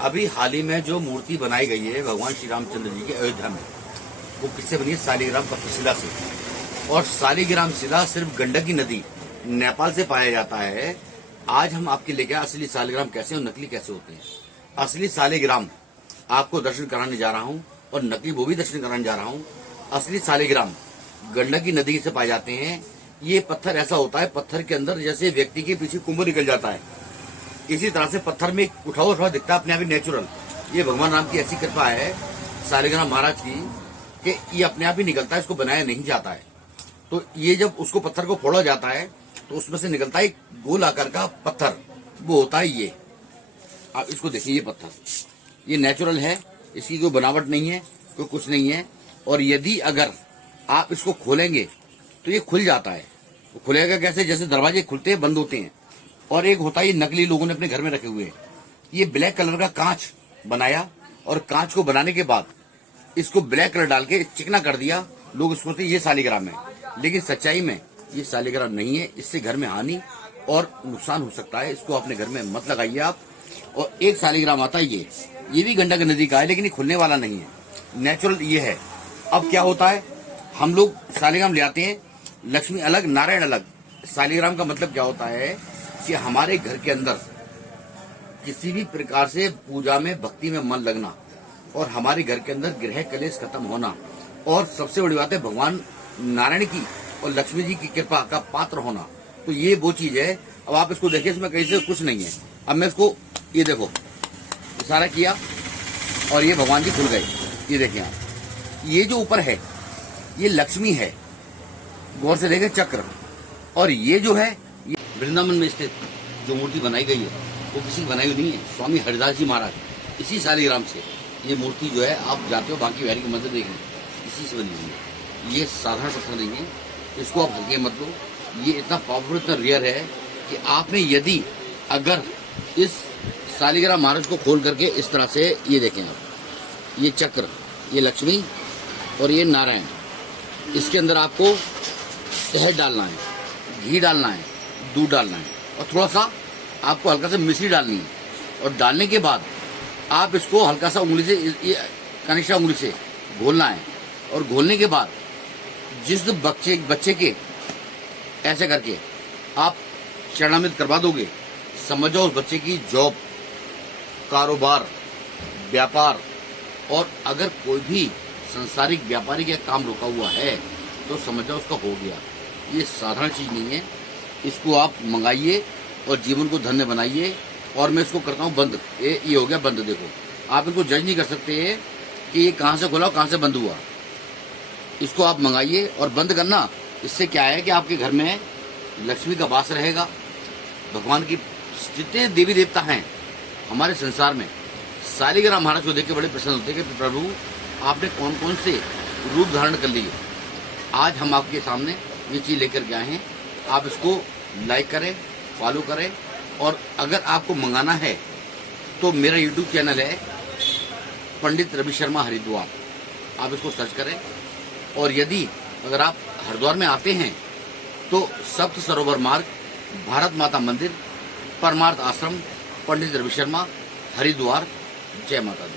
अभी हाल ही में जो मूर्ति बनाई गई है भगवान श्री रामचंद्र जी की अयोध्या में, वो किससे बनी है? सालिग्राम पत्थरशिला से। और सालिग्राम शिला सिर्फ गंडकी नदी नेपाल से पाया जाता है। आज हम आपके लेके असली सालिग्राम कैसे और नकली कैसे होते हैं। असली सालिग्राम आपको दर्शन कराने जा रहा हूँ और नकली वो भी दर्शन कराने जा रहा हूँ। असली सालिग्राम गंडकी नदी से पाए जाते हैं। ये पत्थर ऐसा होता है, पत्थर के अंदर जैसे व्यक्ति के पीछे कुंभ निकल जाता है, इसी तरह से पत्थर में उठा हुआ दिखता है अपने आप ही नेचुरल। ये भगवान राम की ऐसी कृपा है सालिग्राम महाराज की कि ये अपने आप ही निकलता है, इसको बनाया नहीं जाता है। तो ये जब उसको पत्थर को फोड़ा जाता है तो उसमें से निकलता है एक गोल आकार का पत्थर, वो होता है ये। आप इसको देखिए, ये पत्थर ये नेचुरल है, इसकी कोई बनावट नहीं है, कोई कुछ नहीं है। और यदि अगर आप इसको खोलेंगे तो ये खुल जाता है। वो खुलेगा कैसे? जैसे दरवाजे खुलते हैं बंद होते हैं। और एक होता है ये नकली लोगों ने अपने घर में रखे हुए हैं। ये ब्लैक कलर का कांच बनाया और कांच को बनाने के बाद इसको ब्लैक कलर डाल के चिकना कर दिया। लोग सोचते ये सालिग्राम है, लेकिन सच्चाई में ये सालिग्राम नहीं है। इससे घर में हानि और नुकसान हो सकता है। इसको अपने घर में मत लगाइए आप। और एक सालिग्राम आता है ये भी गंडक नदी का है, लेकिन ये खुलने वाला नहीं है, नेचुरल ये है। अब क्या होता है, हम लोग सालिग्राम ले आते हैं, लक्ष्मी अलग नारायण अलग। सालिग्राम का मतलब क्या होता है कि हमारे घर के अंदर किसी भी प्रकार से पूजा में भक्ति में मन लगना और हमारे घर के अंदर ग्रह कलेश खत्म होना, और सबसे बड़ी बात है भगवान नारायण की और लक्ष्मी जी की कृपा का पात्र होना। तो ये वो चीज है। अब आप इसको देखिए, इसमें कहीं से कुछ नहीं है। अब मैं इसको ये देखो इशारा किया और ये भगवान जी खुल गए। ये देखिए आप, ये जो ऊपर है ये लक्ष्मी है, गौर से देखें चक्र। और ये जो है ये वृंदावन में स्थित जो मूर्ति बनाई गई है वो किसी की बनाई हुई नहीं है, स्वामी हरिदास जी महाराज इसी सालिग्राम से ये मूर्ति जो है, आप जाते हो बांकी बिहारी की मंदिर देखने, इसी से बनी हुई है। ये साधारण पत्थर नहीं है, इसको आप हल्के मत लो। ये इतना पावरफुल, इतना रेयर है कि आपने यदि अगर इस सालिग्राम महाराज को खोल करके इस तरह से ये देखें आप, ये चक्र, ये लक्ष्मी और ये नारायण, इसके अंदर आपको शहद डालना है, घी डालना है, दूध डालना है और थोड़ा सा आपको हल्का सा मिश्री डालनी है। और डालने के बाद आप इसको हल्का सा उंगली से, ये कनिष्ठा उंगली से घोलना है। और घोलने के बाद जिस बच्चे के ऐसे करके आप चरणामृत करवा दोगे, समझ जाओ उस बच्चे की जॉब, कारोबार, व्यापार और अगर कोई भी संसारिक व्यापारी का काम रुका हुआ है तो समझ जाओ उसका हो गया। ये साधारण चीज नहीं है, इसको आप मंगाइए और जीवन को धन्य बनाइए। और मैं इसको करता हूँ बंद, ये हो गया बंद। देखो, आप इनको जज नहीं कर सकते हैं कि ये कहाँ से खुला कहाँ से बंद हुआ। इसको आप मंगाइए और बंद करना। इससे क्या है कि आपके घर में लक्ष्मी का वास रहेगा। भगवान की जितने देवी देवता हैं हमारे संसार में, सालिग्राम महाराज को देख के बड़े प्रसन्न होते हैं कि प्रभु आपने कौन कौन से रूप धारण कर लिए। आज हम आपके सामने ये चीज लेकर के आए हैं। आप इसको लाइक करें, फॉलो करें। और अगर आपको मंगाना है तो मेरा यूट्यूब चैनल है पंडित रवि शर्मा हरिद्वार, आप इसको सर्च करें। और यदि अगर आप हरिद्वार में आते हैं तो सप्त सरोवर मार्ग, भारत माता मंदिर, परमार्थ आश्रम, पंडित रवि शर्मा हरिद्वार। जय माता दी।